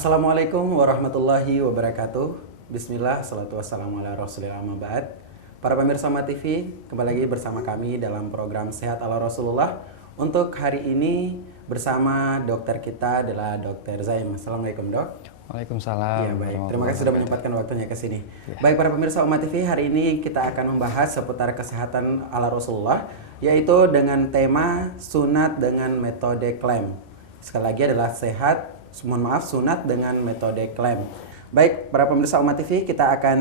Assalamualaikum warahmatullahi wabarakatuh. Bismillah, salatu wassalamu ala rasulillah amma ba'd. Para pemirsa Oma TV, kembali lagi bersama kami dalam program Sehat ala Rasulullah. Untuk hari ini bersama dokter kita adalah Dr. Zaim. Assalamualaikum dok. Waalaikumsalam. Ya baik, terima kasih sudah menyempatkan waktunya ke sini. Ya. Baik para pemirsa Oma TV, hari ini kita akan membahas seputar kesehatan ala Rasulullah, yaitu dengan tema sunat dengan metode klaim. Sekali lagi adalah sunat dengan metode klaim. Baik, para pemirsa Oma TV, kita akan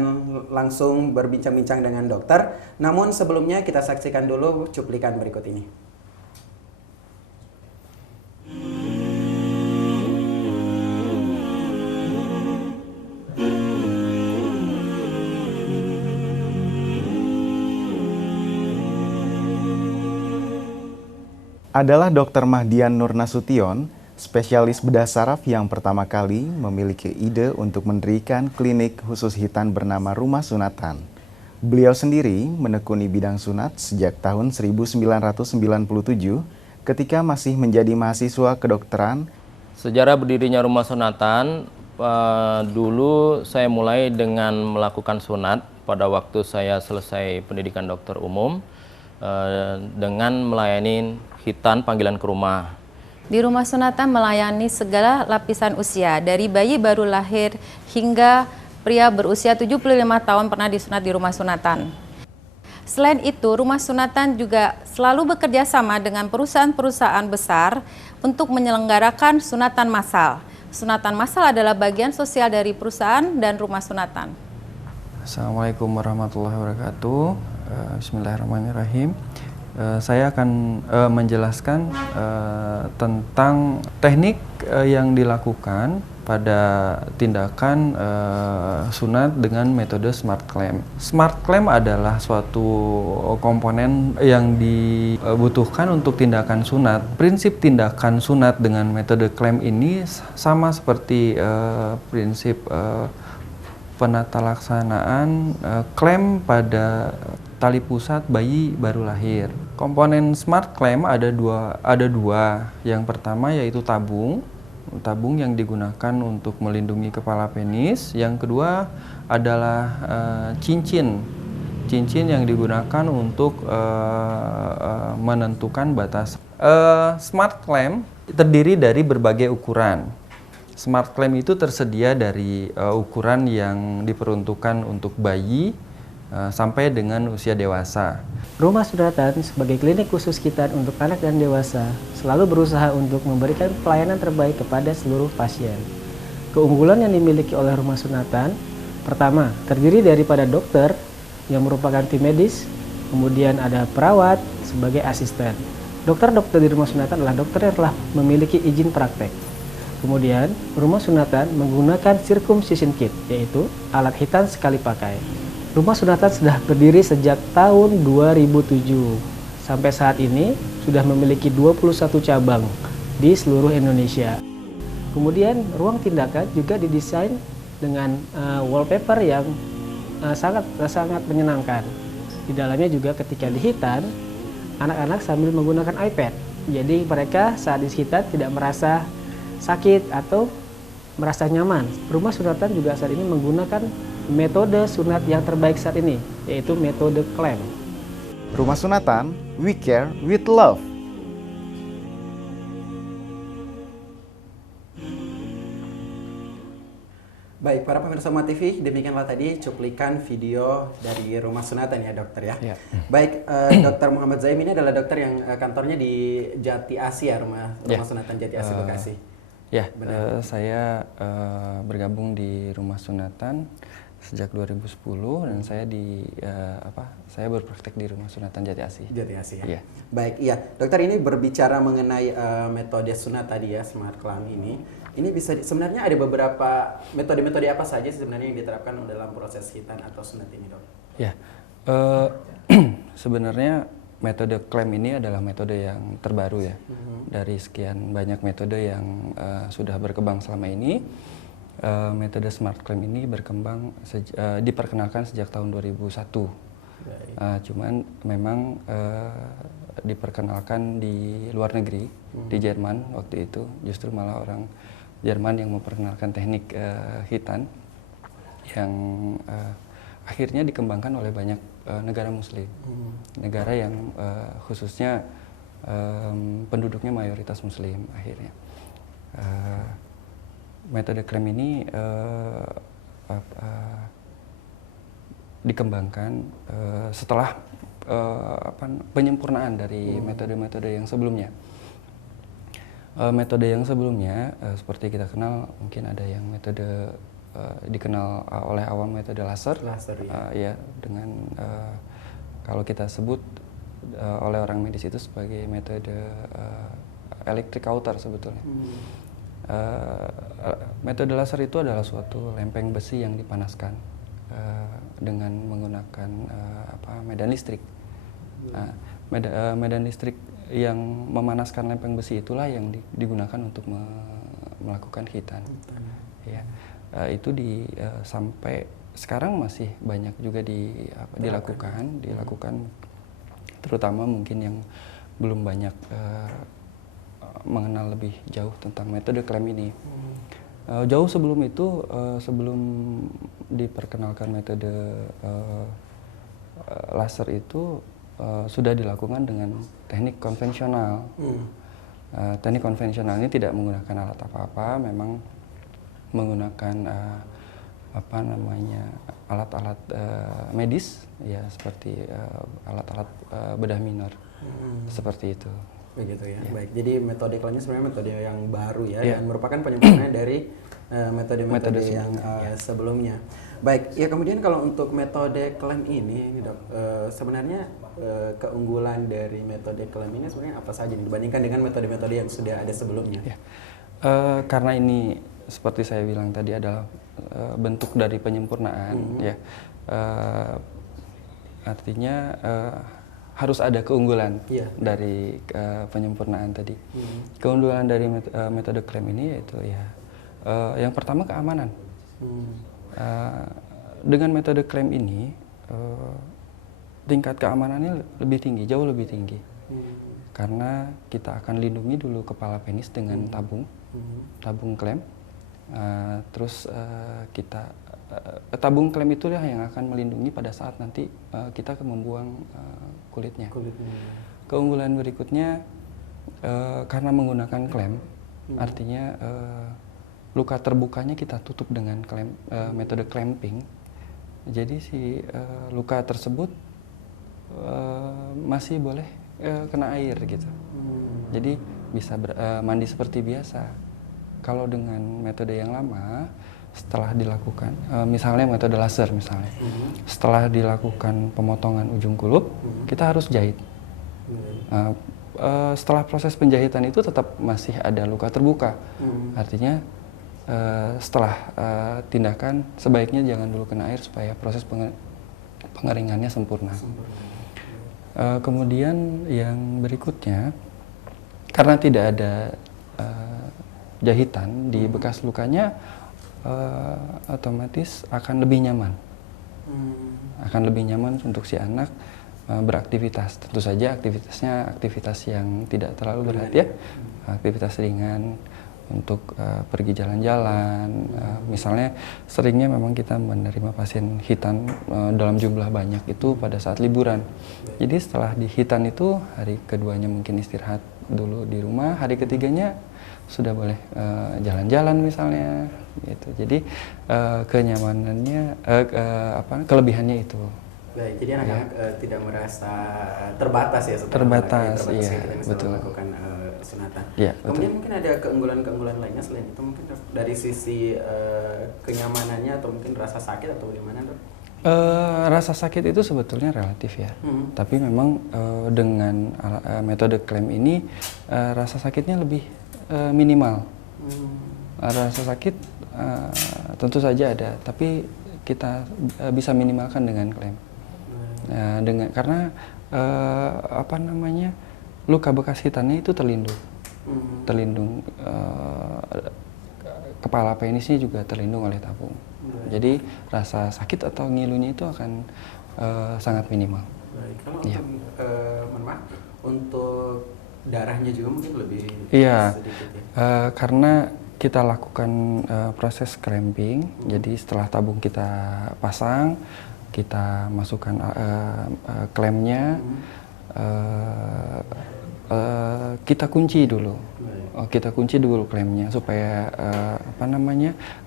langsung berbincang-bincang dengan dokter. Namun sebelumnya kita saksikan dulu cuplikan berikut ini. Adalah Dr. Mahdian Nur Nasution, spesialis bedah saraf yang pertama kali memiliki ide untuk mendirikan klinik khusus hitan bernama Rumah Sunatan. Beliau sendiri menekuni bidang sunat sejak tahun 1997 ketika masih menjadi mahasiswa kedokteran. Sejarah berdirinya Rumah Sunatan, dulu saya mulai dengan melakukan sunat pada waktu saya selesai pendidikan dokter umum dengan melayani hitan panggilan ke rumah. Di Rumah Sunatan melayani segala lapisan usia, dari bayi baru lahir hingga pria berusia 75 tahun pernah disunat di Rumah Sunatan. Selain itu, Rumah Sunatan juga selalu bekerja sama dengan perusahaan-perusahaan besar untuk menyelenggarakan sunatan massal. Sunatan massal adalah bagian sosial dari perusahaan dan Rumah Sunatan. Assalamualaikum warahmatullahi wabarakatuh. Bismillahirrahmanirrahim. Saya akan menjelaskan tentang teknik yang dilakukan pada tindakan sunat dengan metode smart clamp. Smart clamp adalah suatu komponen yang dibutuhkan untuk tindakan sunat. Prinsip tindakan sunat dengan metode clamp ini sama seperti prinsip penata laksanaan clamp pada tali pusat bayi baru lahir. Komponen smart clamp ada dua. Yang pertama yaitu tabung yang digunakan untuk melindungi kepala penis. Yang kedua adalah cincin yang digunakan untuk menentukan batas. Smart clamp terdiri dari berbagai ukuran. Smart clamp itu tersedia dari ukuran yang diperuntukkan untuk bayi sampai dengan usia dewasa. Rumah Sunatan sebagai klinik khusus hitan untuk anak dan dewasa selalu berusaha untuk memberikan pelayanan terbaik kepada seluruh pasien. Keunggulan yang dimiliki oleh Rumah Sunatan, pertama, terdiri daripada dokter yang merupakan tim medis, kemudian ada perawat sebagai asisten. Dokter-dokter di Rumah Sunatan adalah dokter yang telah memiliki izin praktek. Kemudian, Rumah Sunatan menggunakan circumcision kit, yaitu alat hitan sekali pakai. Rumah Sunatan sudah berdiri sejak tahun 2007. Sampai saat ini sudah memiliki 21 cabang di seluruh Indonesia. Kemudian ruang tindakan juga didesain dengan wallpaper yang sangat menyenangkan. Di dalamnya juga ketika dihitan, anak-anak sambil menggunakan iPad. Jadi mereka saat dihitan tidak merasa sakit atau merasa nyaman. Rumah Sunatan juga saat ini menggunakan metode sunat yang terbaik saat ini, yaitu metode clamp. Rumah Sunatan, we care with love. Baik, para pemirsa Oma TV, demikianlah tadi cuplikan video dari Rumah Sunatan ya dokter ya. Ya. Baik, Dr. Muhammad Zaim ini adalah dokter yang kantornya di Jati Asih ya, Rumah Sunatan Jati Asih Bekasi. Ya, saya bergabung di Rumah Sunatan sejak 2010 dan saya berpraktek di Rumah Sunatan Jati Asih. Jati Asih ya. Iya. Baik, iya. Dokter ini berbicara mengenai metode sunat tadi ya, smart clamp ini. Ini bisa sebenarnya ada beberapa metode-metode apa saja sebenarnya yang diterapkan dalam proses hitan atau sunat ini, Dok? Ya. Sebenarnya metode clamp ini adalah metode yang terbaru ya. Dari sekian banyak metode yang sudah berkembang selama ini. Metode smart clamp ini berkembang diperkenalkan sejak tahun 2001. Cuman memang diperkenalkan di luar negeri, di Jerman waktu itu. Justru malah orang Jerman yang memperkenalkan teknik hitan yang akhirnya dikembangkan oleh banyak negara Muslim, negara yang khususnya penduduknya mayoritas Muslim akhirnya. Metode klem ini dikembangkan setelah penyempurnaan dari metode-metode yang sebelumnya. Metode yang sebelumnya seperti kita kenal, mungkin ada yang metode dikenal oleh awam metode laser, ya, dengan kalau kita sebut oleh orang medis itu sebagai metode electric outer sebetulnya. Metode laser itu adalah suatu lempeng besi yang dipanaskan dengan menggunakan medan listrik. Medan listrik yang memanaskan lempeng besi itulah yang digunakan untuk melakukan hitan. Ya, itu sampai sekarang masih banyak juga dilakukan, terutama mungkin yang belum banyak mengenal lebih jauh tentang metode klem ini. Jauh sebelum itu, sebelum diperkenalkan metode laser itu sudah dilakukan dengan teknik konvensional. Teknik konvensional ini tidak menggunakan alat apa-apa, memang menggunakan alat-alat medis, ya, seperti alat-alat bedah minor, seperti itu. Begitu ya. Ya. Baik. Jadi metode klemnya sebenarnya metode yang baru ya, dan merupakan penyempurnaan dari metode-metode yang sebelumnya. Baik. Ya, kemudian kalau untuk metode klem ini, Dok, sebenarnya keunggulan dari metode klem ini sebenarnya apa saja dibandingkan dengan metode-metode yang sudah ada sebelumnya? Ya. Karena ini seperti saya bilang tadi adalah bentuk dari penyempurnaan, ya. Artinya harus ada keunggulan dari penyempurnaan tadi. Keunggulan dari metode klem ini yaitu yang pertama keamanan. Dengan metode klem ini tingkat keamanannya lebih tinggi, jauh lebih tinggi, karena kita akan lindungi dulu kepala penis dengan tabung klem. Terus tabung klem itulah yang akan melindungi pada saat nanti kita membuang kulitnya. Keunggulan berikutnya, karena menggunakan klem, artinya luka terbukanya kita tutup dengan metode clamping. Jadi si luka tersebut masih boleh kena air gitu. Jadi bisa mandi seperti biasa. Kalau dengan metode yang lama, setelah dilakukan, misalnya metode laser misalnya, setelah dilakukan pemotongan ujung kulup, kita harus jahit. Setelah proses penjahitan itu tetap masih ada luka terbuka. Artinya setelah tindakan sebaiknya jangan dulu kena air supaya proses pengeringannya sempurna. Kemudian yang berikutnya, karena tidak ada jahitan di bekas lukanya, otomatis akan lebih nyaman. Akan lebih nyaman untuk si anak beraktivitas. Tentu saja aktivitasnya aktivitas yang tidak terlalu berat, ya. Aktivitas ringan untuk pergi jalan-jalan. Misalnya seringnya memang kita menerima pasien hitan dalam jumlah banyak itu pada saat liburan. Jadi setelah di hitan itu, hari keduanya mungkin istirahat dulu di rumah, hari ketiganya sudah boleh jalan-jalan misalnya, gitu. Jadi kenyamanannya, kelebihannya itu. Baik, jadi anak-anak tidak merasa terbatas ya setelah terbatas, iya, betul, melakukan sunatan. Ya, kemudian mungkin ada keunggulan-keunggulan lainnya selain itu, mungkin dari sisi kenyamanannya atau mungkin rasa sakit atau bagaimana, Dok? Rasa sakit itu sebetulnya relatif ya, tapi memang dengan metode klem ini rasa sakitnya lebih minimal. Rasa sakit tentu saja ada, tapi kita bisa minimalkan dengan klem. Karena luka bekas hitannya itu terlindung, kepala penisnya juga terlindung oleh tabung. Jadi rasa sakit atau ngilunya itu akan sangat minimal. Baik, kalau untuk darahnya juga mungkin lebih iya, sedikit ya? Karena kita lakukan proses clamping. Jadi setelah tabung kita pasang, kita masukkan klemnya, kita kunci dulu. Kita kunci dulu klemnya supaya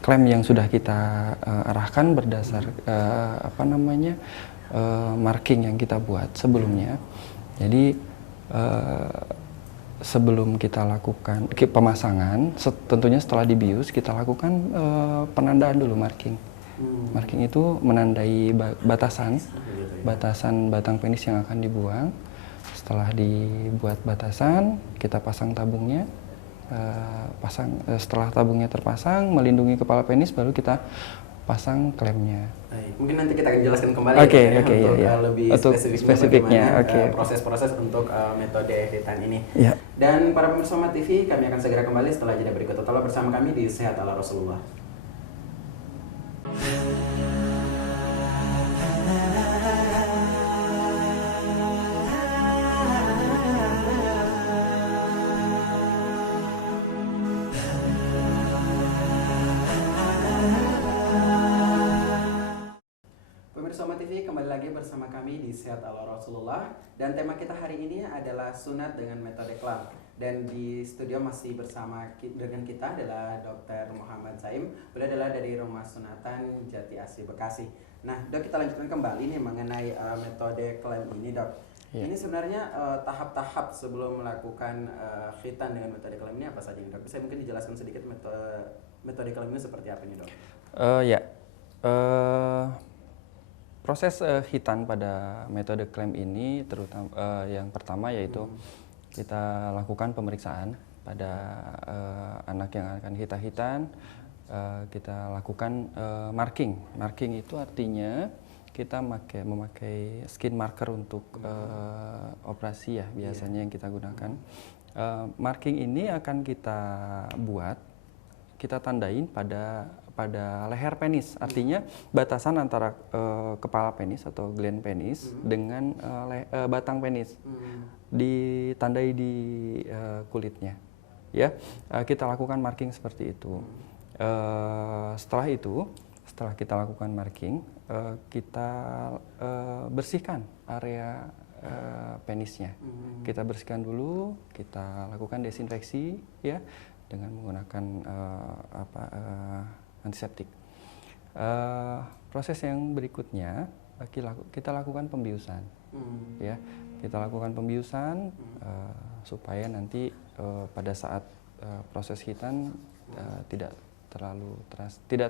klem yang sudah kita arahkan berdasar marking yang kita buat sebelumnya. Jadi sebelum kita lakukan pemasangan, tentunya setelah dibius kita lakukan penandaan dulu marking. Marking itu menandai batasan batang penis yang akan dibuang. Setelah dibuat batasan, kita pasang tabungnya. Setelah tabungnya terpasang, melindungi kepala penis, baru kita pasang klemnya. Mungkin nanti kita akan jelaskan kembali untuk lebih spesifiknya proses-proses untuk metode hitan ini. Ya. Dan para pemirsa Soma TV, kami akan segera kembali setelah jeda berikut. Tetaplah bersama kami di Sehat ala Rasulullah. Soma TV kembali lagi bersama kami di Sehat ala Rasulullah, dan tema kita hari ini adalah sunat dengan metode klam. Dan di studio masih bersama dengan kita adalah Dr. Muhammad Saim. Beliau adalah dari Rumah Sunatan Jati Asih Bekasi. Nah, Dok, kita lanjutkan kembali nih mengenai metode klam ini, Dok. Yeah. Ini sebenarnya tahap-tahap sebelum melakukan khitan dengan metode klam ini apa saja nih, Dok? Bisa mungkin dijelaskan sedikit metode klam ini seperti apa nih, Dok? Proses khitan pada metode klem ini terutama yang pertama yaitu kita lakukan pemeriksaan pada anak yang akan kita khitan. Kita lakukan marking. Marking itu artinya kita memakai skin marker untuk operasi ya biasanya yang kita gunakan. Marking ini akan kita buat, kita tandain pada leher penis, artinya batasan antara kepala penis atau gland penis dengan batang penis, ditandai di kulitnya. Ya, kita lakukan marking seperti itu. Setelah kita lakukan marking, kita bersihkan area penisnya. Kita bersihkan dulu, kita lakukan desinfeksi, ya, dengan menggunakan antiseptik. Proses yang berikutnya kita lakukan pembiusan, ya, kita lakukan pembiusan supaya nanti pada saat proses khitan tidak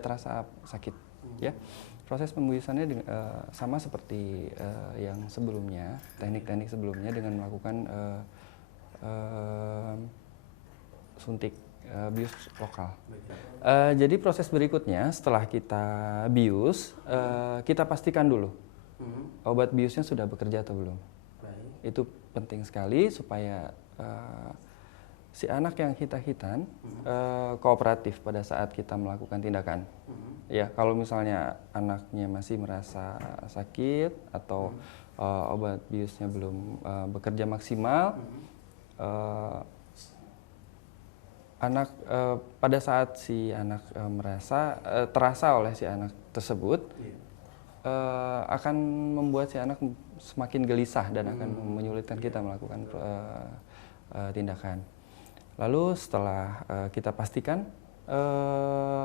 terasa sakit, ya. Proses pembiusannya sama seperti yang sebelumnya, teknik-teknik sebelumnya dengan melakukan suntik bius lokal. Jadi proses berikutnya setelah kita bius, kita pastikan dulu obat biusnya sudah bekerja atau belum. Itu penting sekali supaya si anak yang kita khitan kooperatif pada saat kita melakukan tindakan. Ya, kalau misalnya anaknya masih merasa sakit atau obat biusnya belum bekerja maksimal, pada saat si anak terasa oleh si anak tersebut, akan membuat si anak semakin gelisah dan akan menyulitkan kita melakukan tindakan. Lalu setelah kita pastikan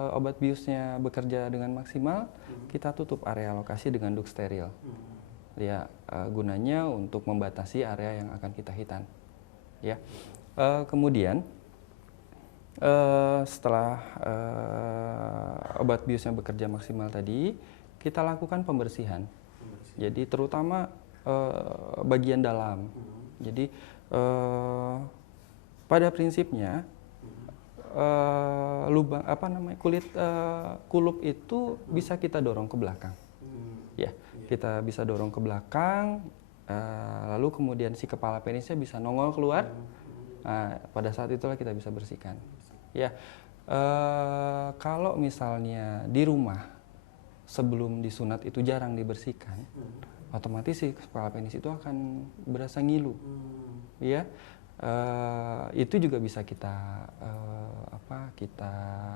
obat biusnya bekerja dengan maksimal, kita tutup area lokasi dengan duk steril. Ya, gunanya untuk membatasi area yang akan kita khitan. Ya, kemudian setelah obat biusnya bekerja maksimal tadi, kita lakukan pembersihan. Jadi terutama bagian dalam. Jadi pada prinsipnya kulit kulup itu bisa kita dorong ke belakang. Ya, kita bisa dorong ke belakang, lalu kemudian si kepala penisnya bisa nongol keluar. Nah, pada saat itulah kita bisa bersihkan. Ya, kalau misalnya di rumah sebelum disunat itu jarang dibersihkan, otomatis si kepala penis itu akan berasa ngilu. Ya, itu juga bisa kita kita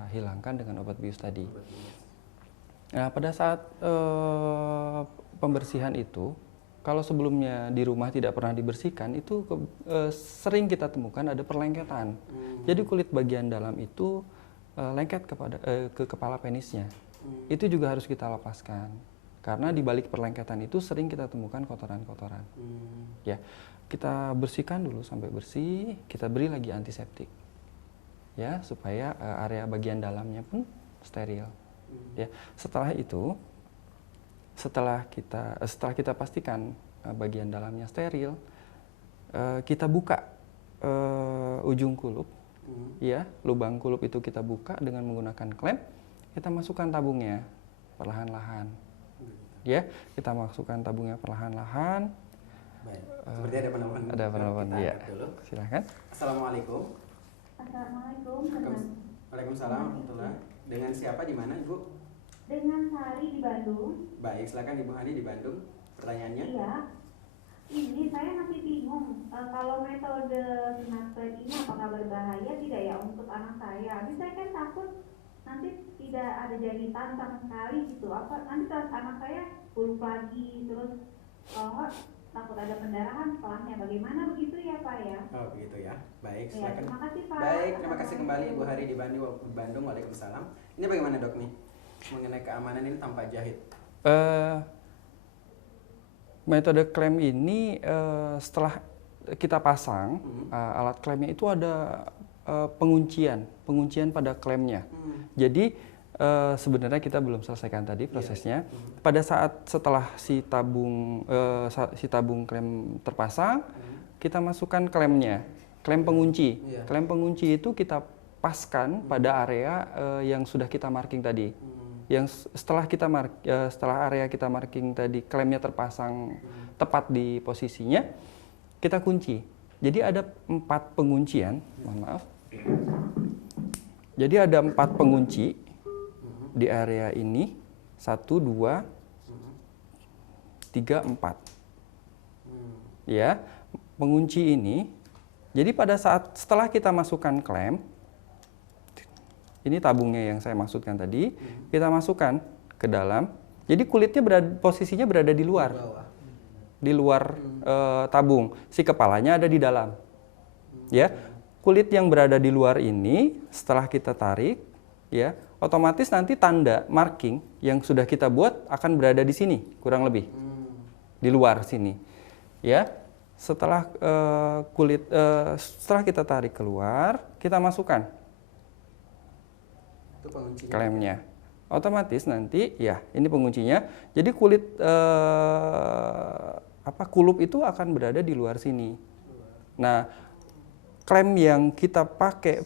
hilangkan dengan obat bius tadi. Nah, pada saat pembersihan itu, kalau sebelumnya di rumah tidak pernah dibersihkan, itu sering kita temukan ada perlengketan. Jadi kulit bagian dalam itu lengket ke kepala penisnya. Itu juga harus kita lepaskan. Karena di balik perlengketan itu sering kita temukan kotoran-kotoran. Ya, kita bersihkan dulu sampai bersih, kita beri lagi antiseptik. Ya, supaya area bagian dalamnya pun steril. Ya, setelah itu, setelah kita pastikan bagian dalamnya steril, kita buka ujung kulup, ya, lubang kulup itu kita buka dengan menggunakan klem, kita masukkan tabungnya perlahan-lahan, ya, kita masukkan tabungnya perlahan-lahan. Baik, seperti ada penelpon. Ada penelpon, ya. Silakan. Assalamualaikum. Assalamualaikum. Waalaikumsalam warahmatullahi. Dengan siapa di mana, Ibu? Dengan Sari di Bandung. Baik, silakan Ibu Hani di Bandung. Pertanyaannya? Iya. Ini saya masih bingung kalau metode sunat ini apakah berbahaya tidak ya untuk anak saya? Tapi saya kan takut nanti tidak ada jahitan sama sekali gitu. Apa nanti anak saya puluk lagi terus kalau enggak takut ada pendarahan setelahnya. Bagaimana begitu ya Pak ya? Oh begitu ya. Baik, Ya, silakan. terima kasih Pak. Baik, terima kasih kembali Ibu Hari di Bandung. Waalaikumsalam. Ini bagaimana Dok nih mengenai keamanan ini tanpa jahit? Metode klem ini setelah kita pasang alat klemnya itu ada penguncian pada klemnya. Jadi sebenarnya kita belum selesaikan tadi prosesnya. Pada saat setelah si tabung klem terpasang, kita masukkan klemnya, klem pengunci. Klem pengunci itu kita paskan pada area yang sudah kita marking tadi. Yang setelah area kita marking tadi klemnya terpasang tepat di posisinya, kita kunci. Jadi ada 4 penguncian, mohon maaf. Jadi ada 4 pengunci di area ini, 1, 2, 3, 4. Ya, pengunci ini. Jadi pada saat setelah kita masukkan klem, ini tabungnya yang saya maksudkan tadi, kita masukkan ke dalam. Jadi kulitnya posisinya berada di luar, tabung. Si kepalanya ada di dalam. Ya, kulit yang berada di luar ini setelah kita tarik, ya, otomatis nanti tanda marking yang sudah kita buat akan berada di sini, kurang lebih di luar sini. Ya, setelah setelah kita tarik keluar, kita masukkan klemnya. Otomatis nanti, ya, ini penguncinya. Jadi kulit kulup itu akan berada di luar sini. Nah, klem yang kita pakai,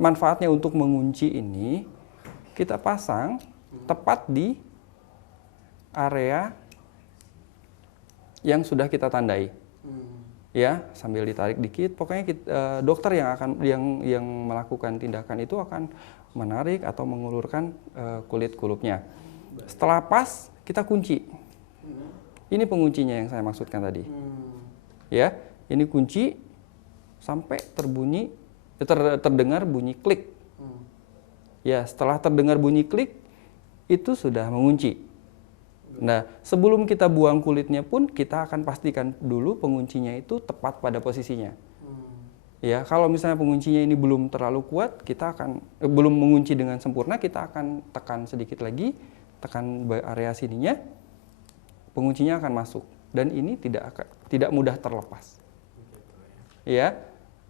manfaatnya untuk mengunci ini, kita pasang tepat di area yang sudah kita tandai. Ya, sambil ditarik dikit, pokoknya dokter yang melakukan tindakan itu akan menarik atau mengulurkan kulit kulupnya. Setelah pas, kita kunci. Ini penguncinya yang saya maksudkan tadi. Ya, ini kunci sampai terdengar bunyi klik. Ya, setelah terdengar bunyi klik, itu sudah mengunci. Nah, sebelum kita buang kulitnya pun kita akan pastikan dulu penguncinya itu tepat pada posisinya. Ya, kalau misalnya penguncinya ini belum terlalu kuat, kita akan belum mengunci dengan sempurna, kita akan tekan sedikit lagi, tekan area sininya, penguncinya akan masuk dan ini tidak mudah terlepas. Ya,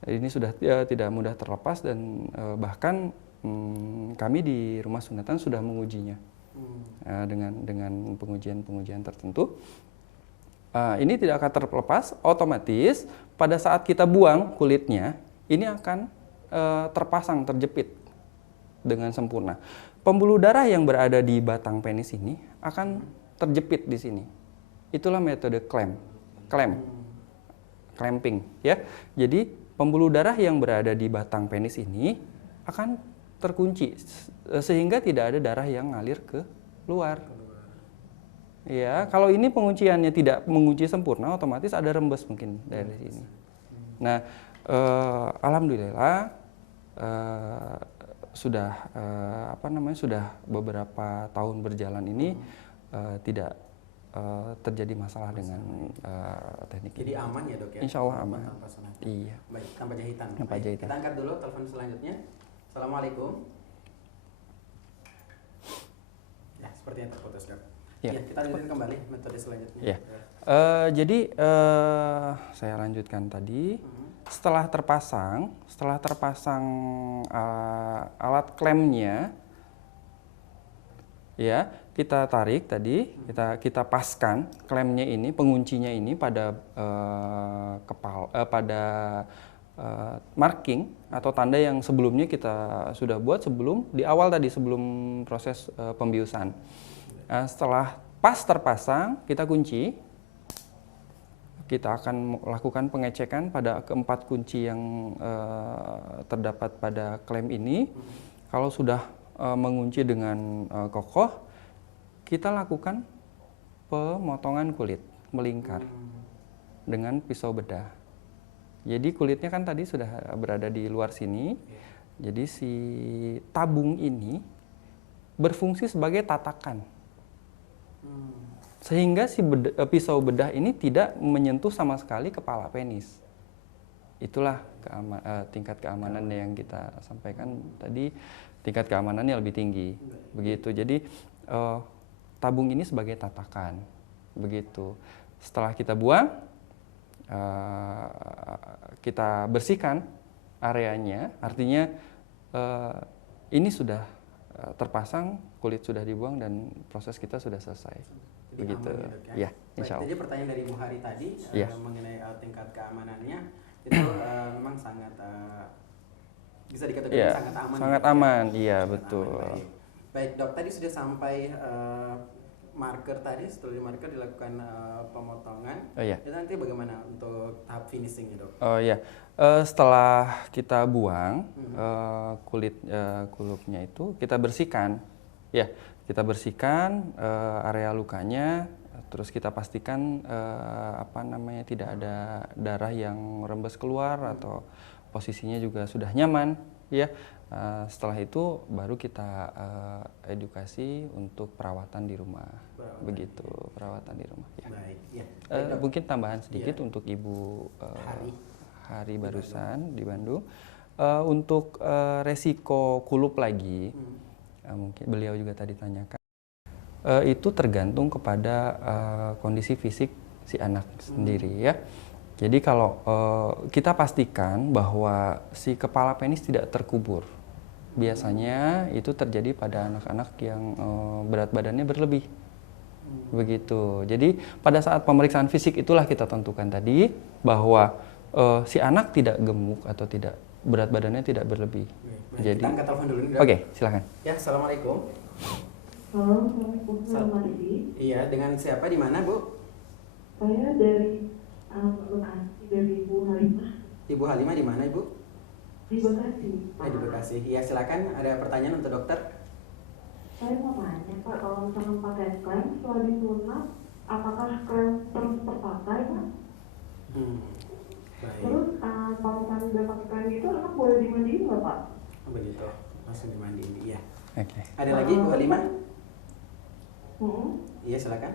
ini sudah tidak mudah terlepas dan bahkan kami di rumah sunatan sudah mengujinya. Dengan pengujian tertentu, ini tidak akan terlepas. Otomatis pada saat kita buang kulitnya, ini akan terjepit dengan sempurna. Pembuluh darah yang berada di batang penis ini akan terjepit di sini. Itulah metode clamping, ya. Jadi pembuluh darah yang berada di batang penis ini akan terkunci sehingga tidak ada darah yang ngalir ke luar. Ya, kalau ini pengunciannya tidak mengunci sempurna, otomatis ada rembes mungkin dari sini. Nah, alhamdulillah sudah beberapa tahun berjalan ini tidak terjadi masalah dengan teknik Jadi ini. aman ya dok ya? Insya Allah aman. Tanpa sunatan. Iya. Baik, tanpa jahitan. Tanpa Baik, jahitan. Kita angkat dulu telepon selanjutnya. Assalamualaikum. Ya, sepertinya terputus dok. Ya. Ya, kita lanjutkan kembali metode selanjutnya. Ya. Jadi saya lanjutkan tadi. Setelah terpasang alat klemnya, ya kita tarik tadi, kita paskan klemnya ini, penguncinya ini pada marking atau tanda yang sebelumnya kita sudah buat di awal tadi sebelum proses pembiusan. Setelah pas terpasang, kita kunci. Kita akan melakukan pengecekan pada keempat kunci yang terdapat pada klem ini. Kalau sudah mengunci dengan kokoh, kita lakukan pemotongan kulit melingkar dengan pisau bedah. Jadi kulitnya kan tadi sudah berada di luar sini. Jadi si tabung ini berfungsi sebagai tatakan. Sehingga si pisau bedah ini tidak menyentuh sama sekali kepala penis. Itulah tingkat keamanan yang kita sampaikan tadi, tingkat keamanannya lebih tinggi. Begitu. Jadi tabung ini sebagai tatakan. Begitu. Setelah kita buang, kita bersihkan areanya. Artinya ini sudah terpasang, kulit sudah dibuang dan proses kita sudah selesai. Jadi Begitu. aman ya, dok, ya? Ya, Baik, insya Allah. jadi pertanyaan dari Bu Hari tadi Ya. mengenai tingkat keamanannya itu memang sangat bisa dikategorikan Ya, sangat aman. sangat ya? aman. Iya, Sangat betul. aman, baik. Baik dok, tadi sudah sampai marker tadi, setelah di marker dilakukan pemotongan. Oh iya. Itu nanti bagaimana untuk tahap finishingnya dok? Oh ya, setelah kita buang kulitnya itu kita bersihkan, ya kita bersihkan area lukanya, terus kita pastikan tidak ada darah yang rembes keluar atau posisinya juga sudah nyaman, ya. Setelah itu baru kita edukasi untuk perawatan di rumah, begitu perawatan di rumah. Ya. Baik, ya. Mungkin tambahan sedikit untuk Ibu Hari barusan di Bandung. Untuk resiko kulup lagi, mungkin beliau juga tadi tanyakan, itu tergantung kepada kondisi fisik si anak sendiri ya. Jadi kalau kita pastikan bahwa si kepala penis tidak terkubur, biasanya itu terjadi pada anak-anak yang berat badannya berlebih. Begitu. Jadi pada saat pemeriksaan fisik itulah kita tentukan tadi bahwa si anak tidak gemuk atau tidak berat badannya tidak berlebih. Baik, Jadi kita angkat telepon dulu nih dok. Oke, silakan. Ya, assalamualaikum. Halo, Assalamualaikum warahmatullahi wabarakatuh. Iya, dengan siapa di mana Bu? Saya dari Bekasi, dari Ibu Halimah Ibu Halimah di mana Ibu? di Bekasi. Di Bekasi. Iya, silakan. Ada pertanyaan untuk dokter? Saya mau tanya Pak, kalau misalkan pakai klem setelah disunat, apakah klem terus terpakai Pak? Baik. Terus kalau misalkan udah pakai klem itu, anak boleh dimandiin nggak Pak? Begitu. Langsung dimandiin. Iya. Oke. Ada lagi Bu Halimah? Hmm. Iya, silakan.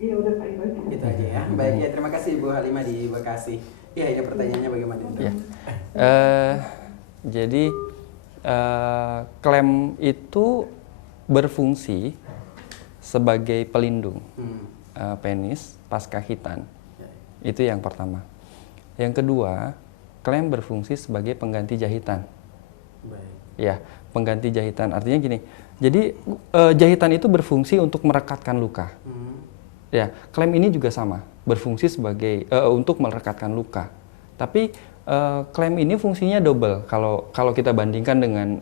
Iya udah Pak, itu aja. Gitu aja ya. Baik, ya terima kasih Bu Halimah di Bekasi. Iya, ini pertanyaannya bagaimana dok? Ya. Jadi klem itu berfungsi sebagai pelindung penis pasca hitan. Itu yang pertama. Yang kedua, klem berfungsi sebagai pengganti jahitan. Baik. Ya, pengganti jahitan. Artinya gini. Jadi jahitan itu berfungsi untuk merekatkan luka. Ya, klem ini juga sama, berfungsi sebagai untuk merekatkan luka. Tapi klem ini fungsinya double. Kalau kita bandingkan dengan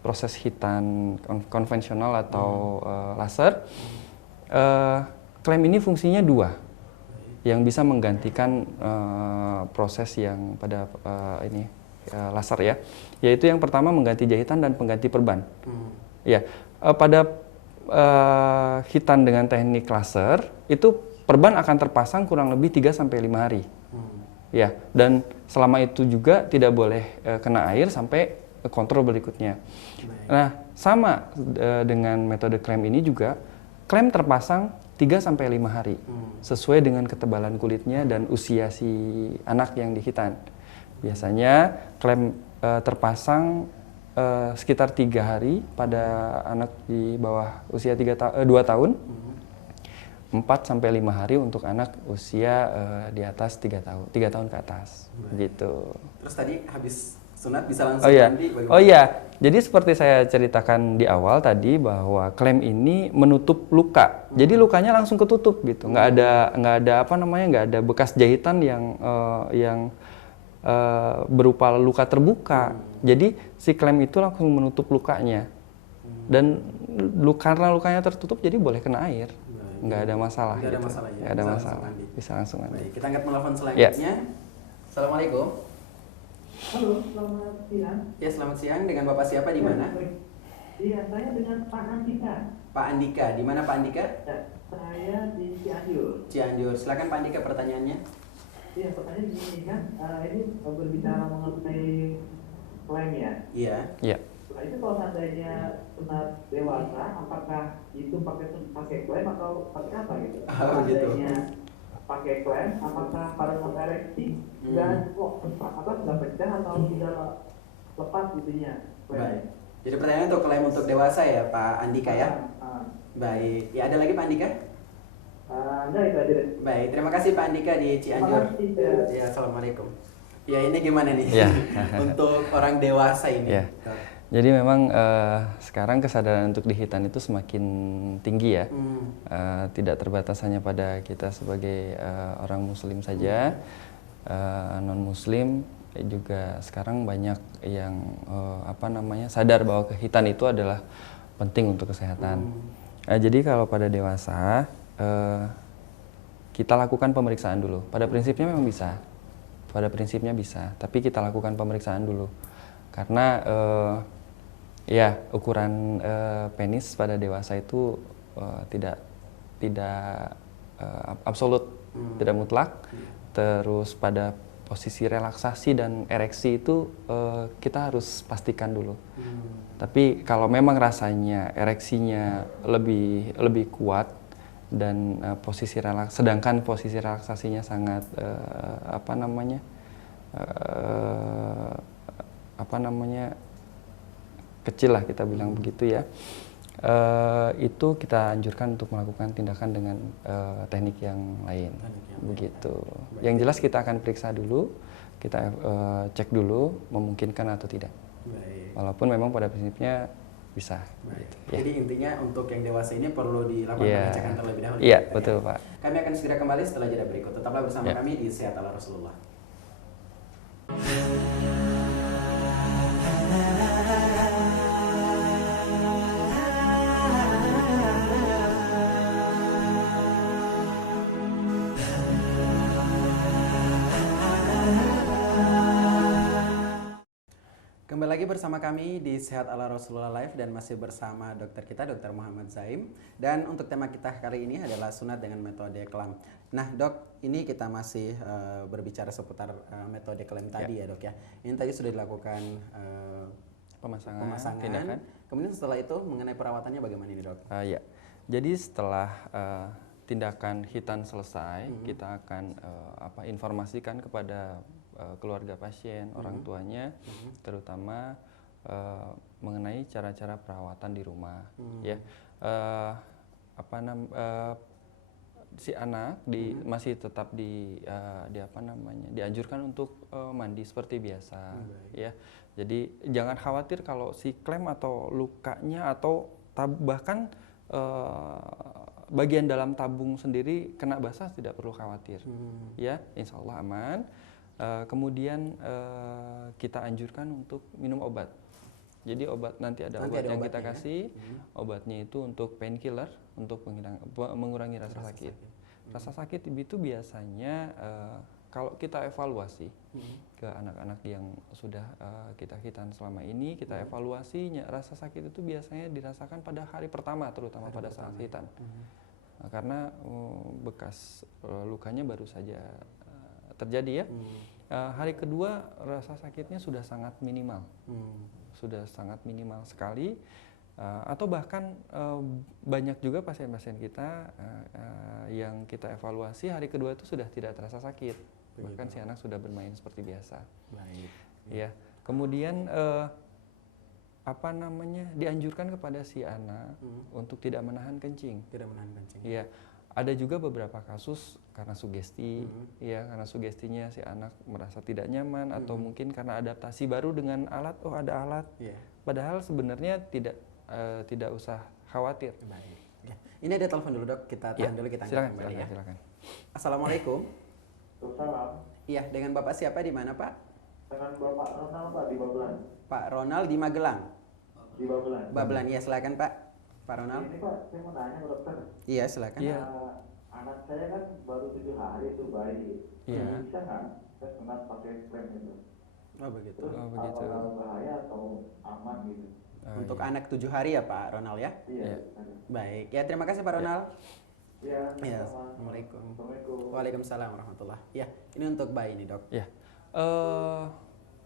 proses hitan konvensional atau laser, klem ini fungsinya dua, yang bisa menggantikan proses yang pada laser ya. Yaitu yang pertama mengganti jahitan dan pengganti perban. Ya, pada hitan dengan teknik laser itu perban akan terpasang kurang lebih 3-5 hari. Ya, dan selama itu juga tidak boleh kena air sampai kontrol berikutnya. Nah, sama dengan metode klem ini juga, klem terpasang 3-5 hari sesuai dengan ketebalan kulitnya dan usia si anak yang dihitan. Biasanya klem terpasang sekitar 3 hari pada anak di bawah usia 2 tahun. 4-5 hari untuk anak usia di atas 3 tahun, 3 tahun ke atas. Gitu. Terus tadi habis sunat bisa langsung mandi? Oh iya, jadi seperti saya ceritakan di awal tadi bahwa klem ini menutup luka. Jadi lukanya langsung ketutup gitu, nggak ada bekas jahitan yang berupa luka terbuka. Jadi si klem itu langsung menutup lukanya. Dan karena lukanya tertutup jadi boleh kena air. Nggak ada masalah. Nggak ada masalah ya? Nggak ada Bisa masalah. langsung mandi. Bisa langsung mandi. Baik, kita angkat telepon selanjutnya. Assalamualaikum. Halo, selamat siang. Ya, selamat siang. Dengan Bapak siapa di mana? Iya, saya dengan Pak Andika. Pak Andika. Di mana Pak Andika? Saya di Cianjur. Cianjur. Silakan Pak Andika pertanyaannya. Iya, pertanyaan begini kan, ini berbicara mengenai klaim ya. Iya. Iya. Nah, itu kalau seandainya sunat dewasa, apakah itu pakai klaim atau pakai apa gitu? Seandainya pakai klaim, apakah pada saat ereksi dan sudah pecah atau tidak lepas gitunya? Baik. Jadi pertanyaan untuk klaim untuk dewasa ya Pak Andika ya? Baik. Ya, ada lagi Pak Andika? Enggak, itu aja deh. Baik, terima kasih Pak Andika di Cianjur. Ya, assalamualaikum. Ya, ini gimana nih Ya. untuk orang dewasa ini? Ya. Jadi memang sekarang kesadaran untuk dihitan itu semakin tinggi ya. Tidak terbatas hanya pada kita sebagai orang muslim saja, non muslim juga sekarang banyak yang sadar bahwa kehitan itu adalah penting untuk kesehatan. Jadi kalau pada dewasa kita lakukan pemeriksaan dulu. Pada prinsipnya memang bisa. Pada prinsipnya bisa, tapi kita lakukan pemeriksaan dulu. Karena ukuran penis pada dewasa itu tidak absolut, tidak mutlak. Terus pada posisi relaksasi dan ereksi itu kita harus pastikan dulu. Tapi kalau memang rasanya ereksinya lebih kuat dan sedangkan posisi relaksasinya sangat kecil lah kita bilang begitu ya, itu kita anjurkan untuk melakukan tindakan dengan teknik yang lain begitu. Yang jelas kita akan periksa dulu, kita cek dulu memungkinkan atau tidak. Walaupun memang pada prinsipnya bisa. Gitu, ya. Jadi intinya untuk yang dewasa ini perlu dilakukan pengecekan terlebih dahulu. Iya, betul Pak. Kami akan segera kembali setelah jeda berikut. Tetaplah bersama kami di Sehat ala Rasulullah. Kembali lagi bersama kami di Sehat ala Rasulullah Live dan masih bersama dokter kita, Dr. Muhammad Zaim. Dan untuk tema kita kali ini adalah sunat dengan metode klem. Nah dok, ini kita masih berbicara seputar metode klem tadi ya dok ya. Ini tadi sudah dilakukan pemasangan. Tindakan. Kemudian setelah itu mengenai perawatannya bagaimana ini dok? Ya, jadi setelah tindakan hitan selesai, kita akan informasikan kepada keluarga pasien, orang tuanya, terutama mengenai cara-cara perawatan di rumah. Ya, si anak masih tetap dianjurkan untuk mandi seperti biasa. Ya, jadi jangan khawatir kalau si klem atau lukanya atau bahkan bagian dalam tabung sendiri kena basah tidak perlu khawatir. Ya, insya Allah aman. Kemudian kita anjurkan untuk minum obat. Jadi nanti ada obat yang kita kasih. Obatnya itu untuk painkiller, untuk mengurangi rasa sakit. Rasa sakit itu biasanya kalau kita evaluasi ke anak-anak yang sudah kita hitan selama ini, kita evaluasinya rasa sakit itu biasanya dirasakan pada hari pertama, terutama pada saat hitan. Karena bekas lukanya baru saja terjadi ya. Hari kedua rasa sakitnya sudah sangat minimal, sudah sangat minimal sekali, atau bahkan banyak juga pasien-pasien kita yang kita evaluasi hari kedua itu sudah tidak terasa sakit, bahkan si anak sudah bermain seperti biasa. Baik. Ya, kemudian dianjurkan kepada si anak untuk tidak menahan kencing. Tidak menahan kencing. Iya. Ada juga beberapa kasus karena sugesti, ya karena sugestinya si anak merasa tidak nyaman atau mungkin karena adaptasi baru dengan alat, ada alat. Padahal sebenarnya tidak usah khawatir. Baik. Ya. Ini ada telepon dulu dok, kita tahan dulu, kita angkat kembali ya. Silakan. Assalamualaikum. Salam. Iya, dengan Bapak siapa, di mana Pak? Dengan Bapak Ronald Pak di Babelan. Pak Ronald di Magelang. Di Babelan. Babelan, iya silakan Pak. Pak Ronald. Ini Pak, saya mau tanya ke dokter. Iya silakan. Iya. Anak saya kan baru 7 hari itu bayi. Iya. Bisa nggak saya sunat pakai klem itu? Oh begitu. Terus apakah bahaya atau aman gitu? Untuk anak 7 hari ya Pak Ronald ya? Iya. Baik, ya terima kasih Pak Ronald. Iya. Ya, Assalamualaikum. Assalamualaikum. Waalaikumsalam warahmatullahi. Ya, ini untuk bayi nih dok. Ya.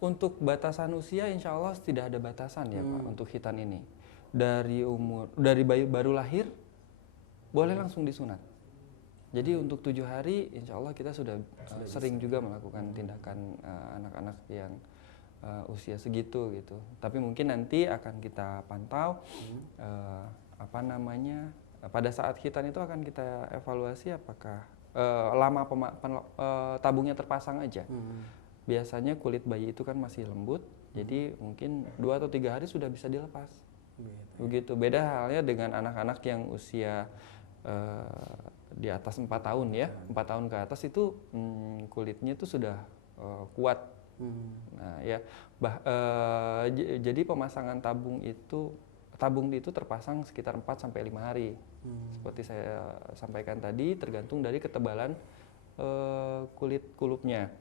Untuk batasan usia insya Allah tidak ada batasan ya Pak untuk khitan ini. Dari bayi baru lahir boleh langsung disunat. Jadi untuk 7 hari insya Allah kita sudah sering juga melakukan tindakan anak-anak yang usia segitu gitu. Tapi mungkin nanti akan kita pantau pada saat khitan itu akan kita evaluasi apakah lama tabungnya terpasang aja. Biasanya kulit bayi itu kan masih lembut, jadi mungkin 2 atau 3 hari sudah bisa dilepas. Begitu. Beda halnya dengan anak-anak yang usia di atas 4 tahun ya, 4 tahun ke atas itu kulitnya itu sudah kuat. Nah ya, jadi pemasangan tabung itu terpasang sekitar 4 sampai 5 hari. Seperti saya sampaikan tadi, tergantung dari ketebalan kulit kulupnya.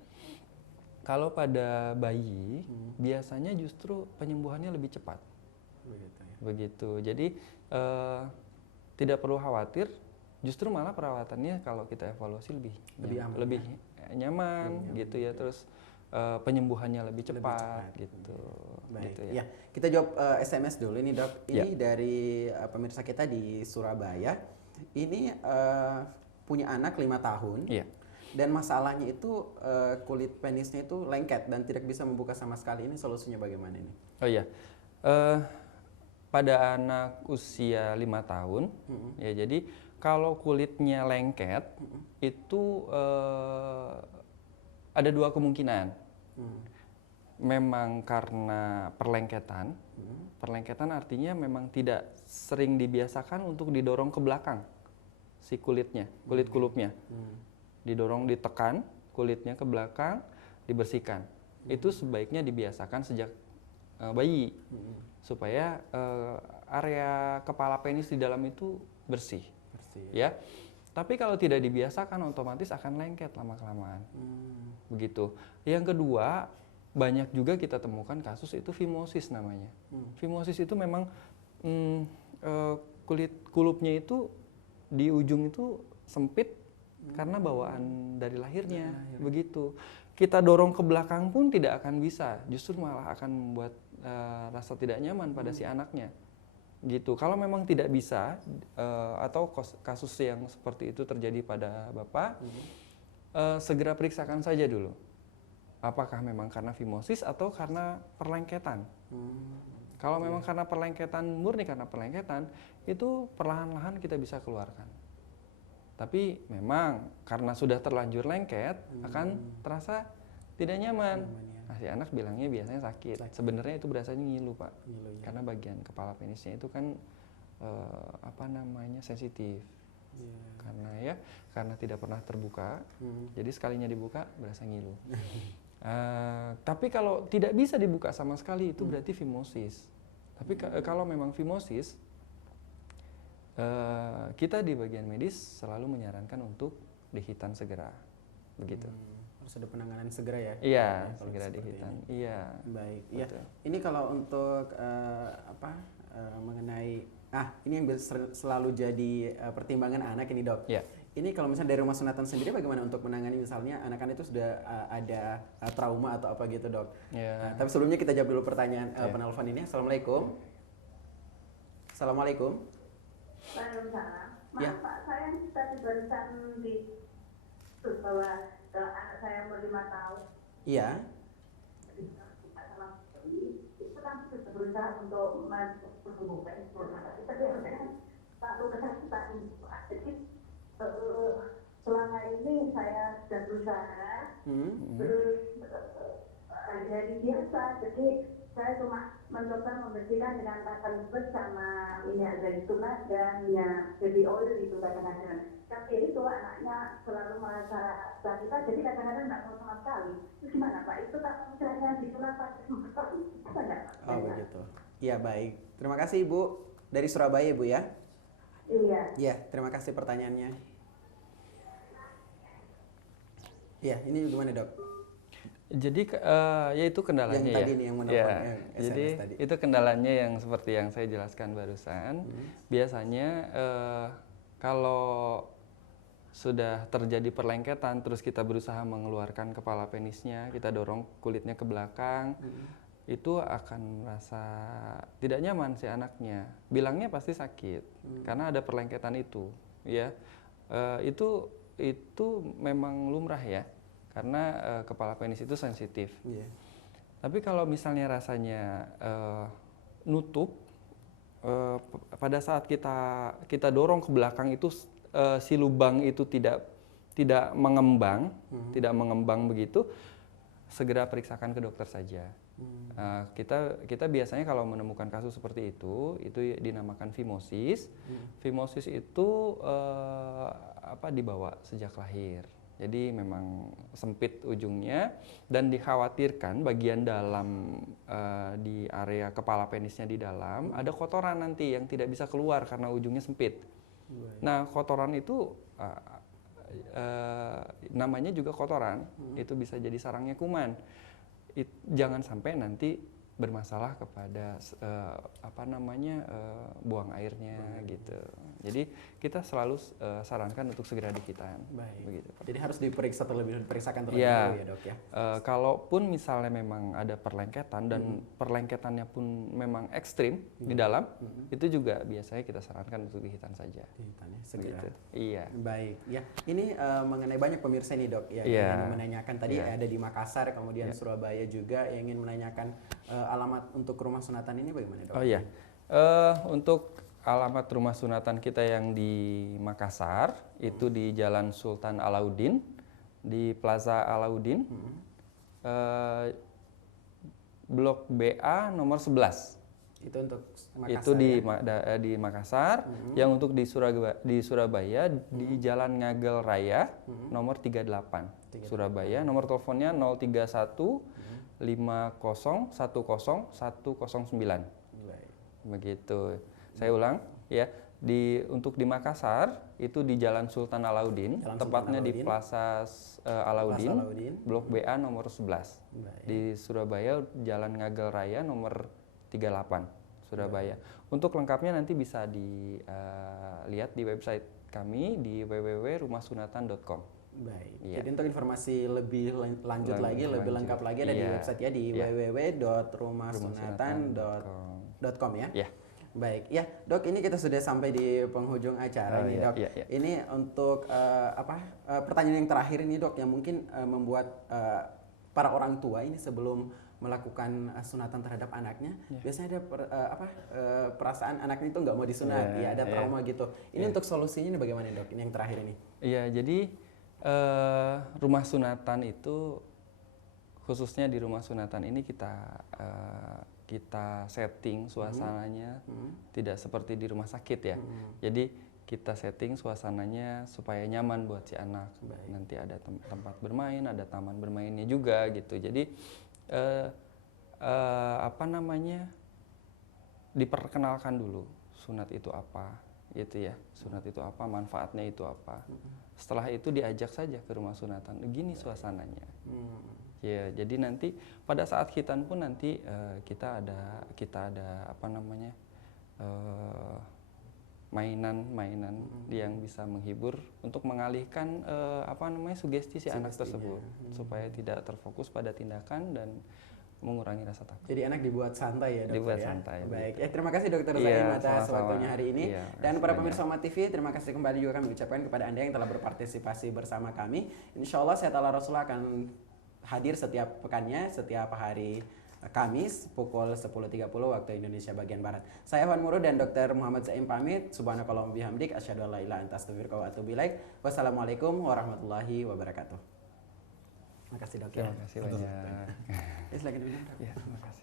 Kalau pada bayi, biasanya justru penyembuhannya lebih cepat. Begitu. Jadi tidak perlu khawatir. Justru malah perawatannya kalau kita evaluasi lebih nyaman gitu ya. Terus penyembuhannya lebih cepat gitu. Baik. Gitu ya. Kita jawab SMS dulu ini dok. Ini dari pemirsa kita di Surabaya. Ini punya anak 5 tahun. Iya. Dan masalahnya itu kulit penisnya itu lengket dan tidak bisa membuka sama sekali. Ini solusinya bagaimana ini? Oh iya, pada anak usia 5 tahun, ya jadi kalau kulitnya lengket itu ada 2 kemungkinan. Memang karena perlengketan, perlengketan artinya memang tidak sering dibiasakan untuk didorong ke belakang si kulitnya, kulit kulupnya. Didorong, ditekan kulitnya ke belakang, dibersihkan. Itu sebaiknya dibiasakan sejak bayi supaya area kepala penis di dalam itu bersih. Ya. Tapi kalau tidak dibiasakan otomatis akan lengket lama-kelamaan. Begitu. Yang kedua, banyak juga kita temukan kasus itu fimosis namanya. Fimosis itu memang kulit kulupnya itu di ujung itu sempit karena bawaan dari lahirnya. Begitu. Kita dorong ke belakang pun tidak akan bisa, justru malah akan membuat rasa tidak nyaman pada si anaknya. Gitu. Kalau memang tidak bisa atau kasus yang seperti itu terjadi pada Bapak, segera periksakan saja dulu. Apakah memang karena fimosis atau karena perlengketan. Kalau memang karena perlengketan, murni karena perlengketan, itu perlahan-lahan kita bisa keluarkan. Tapi memang karena sudah terlanjur lengket akan terasa tidak nyaman. Nah, si anak bilangnya biasanya sakit. Sebenarnya itu berasanya ngilu Pak. Karena bagian kepala penisnya itu kan sensitif. Karena tidak pernah terbuka. Jadi sekalinya dibuka berasa ngilu. Tapi kalau tidak bisa dibuka sama sekali itu berarti fimosis. Tapi kalau memang fimosis, kita di bagian medis selalu menyarankan untuk dihitan segera, begitu. Harus ada penanganan segera ya? Iya, segera dihitan. Iya. Baik. Iya. Ini kalau untuk mengenai ini yang selalu jadi pertimbangan anak ini dok. Iya. Ini kalau misalnya dari rumah sunatan sendiri bagaimana untuk menangani misalnya anak-anak itu sudah ada trauma atau apa gitu dok? Ya. Tapi sebelumnya kita jawab dulu pertanyaan penelpon ini. Assalamualaikum. Assalamualaikum. Waalaikumsalam. Ya. Maaf Pak, saya tadi barusan di bahwa anak saya umur 5 tahun. Iya. Itu kan sudah berusaha untuk menghubungkan informasi, tapi harusnya selalu kesakitan. Jadi selama ini saya sudah berusaha, terus hari-hari biasa, jadi saya cuma mencoba membersihkan dengan pakan bersama minyak zaitun dan minyak baby oil itu kadang-kadang. Tapi itu anaknya selalu merasa sakit, jadi kadang-kadang nggak mau sama sekali. Itu gimana Pak? Itu tak misalnya disunat pakai semua bisa nggak? Oh begitu. Iya baik. Terima kasih Ibu dari Surabaya Ibu ya. Iya. Iya, terima kasih pertanyaannya. Iya, ini gimana dok? Jadi ya itu kendalanya Yang tadi nih yang menelpon, SMS jadi tadi. itu kendalanya yang seperti yang saya jelaskan barusan. Biasanya kalau sudah terjadi perlengketan terus kita berusaha mengeluarkan kepala penisnya, kita dorong kulitnya ke belakang, itu akan merasa tidak nyaman si anaknya. Bilangnya pasti sakit karena ada perlengketan itu, ya. Itu memang lumrah ya. Karena kepala penis itu sensitif. Iya. Tapi kalau misalnya rasanya nutup, pada saat kita dorong ke belakang itu si lubang itu tidak mengembang, tidak mengembang begitu, segera periksakan ke dokter saja. Kita biasanya kalau menemukan kasus seperti itu dinamakan fimosis. Fimosis itu dibawa sejak lahir. Jadi memang sempit ujungnya dan dikhawatirkan bagian dalam di area kepala penisnya di dalam ada kotoran nanti yang tidak bisa keluar karena ujungnya sempit. Nah kotoran itu namanya juga kotoran, itu bisa jadi sarangnya kuman. Jangan sampai nanti bermasalah kepada buang airnya gitu. Jadi kita selalu sarankan untuk segera dikitan. Baik. Begitu. Jadi harus diperiksakan terlebih Ya, dahulu ya dok ya. Kalaupun misalnya memang ada perlengketan dan perlengketannya pun memang ekstrim di dalam, itu juga biasanya kita sarankan untuk dihitan saja. Dihitan ya, segera. Begitu. Iya. Baik, ya. Ini mengenai banyak pemirsa nih dok ya Iya. yang menanyakan tadi Iya. ada di Makassar, kemudian Iya. Surabaya juga yang ingin menanyakan alamat untuk rumah sunatan ini bagaimana dok? Oh iya, untuk alamat rumah sunatan kita yang di Makassar itu di Jalan Sultan Alauddin, di Plaza Alauddin, Blok BA nomor 11. Itu untuk Makassar. Itu di Makassar. Yang untuk di Surabaya di Jalan Ngagel Raya nomor 38. Surabaya. Nomor teleponnya 031 50 10 109. Baik. Begitu. Saya ulang ya. Untuk di Makassar itu di Jalan Sultan Alauddin, tepatnya di Plaza Alauddin, Blok BA nomor 11. Baik. Di Surabaya Jalan Ngagel Raya nomor 38 Surabaya. Untuk lengkapnya nanti bisa dilihat di website kami di www.rumahsunatan.com. Baik. Iya. Jadi untuk informasi lebih lanjut lagi, lebih lengkap lagi ada di Iya. website ya di Iya. www.rumahsunatan.com ya. Iya. Baik, ya dok, ini kita sudah sampai di penghujung acara nih iya, dok. iya, iya. Ini untuk pertanyaan yang terakhir ini dok, yang mungkin membuat para orang tua ini sebelum melakukan sunatan terhadap anaknya, biasanya ada perasaan anaknya itu nggak mau disunat, ya ada trauma gitu. Ini untuk solusinya ini bagaimana dok? Ini yang terakhir ini. Iya, jadi rumah sunatan itu khususnya di rumah sunatan ini kita setting suasananya tidak seperti di rumah sakit ya. Jadi kita setting suasananya supaya nyaman buat si anak. Baik. Nanti ada tempat bermain, ada taman bermainnya juga gitu. Jadi diperkenalkan dulu sunat itu apa gitu ya. Sunat itu apa, manfaatnya itu apa. Setelah itu diajak saja ke rumah sunatan. Gini suasananya. Ya, jadi nanti pada saat khitan pun nanti kita ada mainan-mainan yang bisa menghibur untuk mengalihkan sugesti si anak tersebut supaya tidak terfokus pada tindakan dan mengurangi rasa takut. Jadi anak dibuat santai ya dokter dibuat ya? santai. Baik, terima kasih dokter Zaim atas waktunya hari ini. Dan para pemirsa pemirsa Umat TV, terima kasih kembali juga kami ucapkan kepada Anda yang telah berpartisipasi bersama kami. Insya Allah Sehat Ala Rasulullah akan hadir setiap pekannya, setiap hari Kamis pukul 10.30 waktu Indonesia bagian Barat. Saya Wan Muru dan Dr. Muhammad Zaim pamit. Subhanakallahumma bihamdik asyhadu an la ilaha illa anta astaghfiruka wa atubu ilaik. Wassalamualaikum warahmatullahi wabarakatuh. Terima kasih dok. Terima kasih banyak. Silakan. Ya, terima kasih.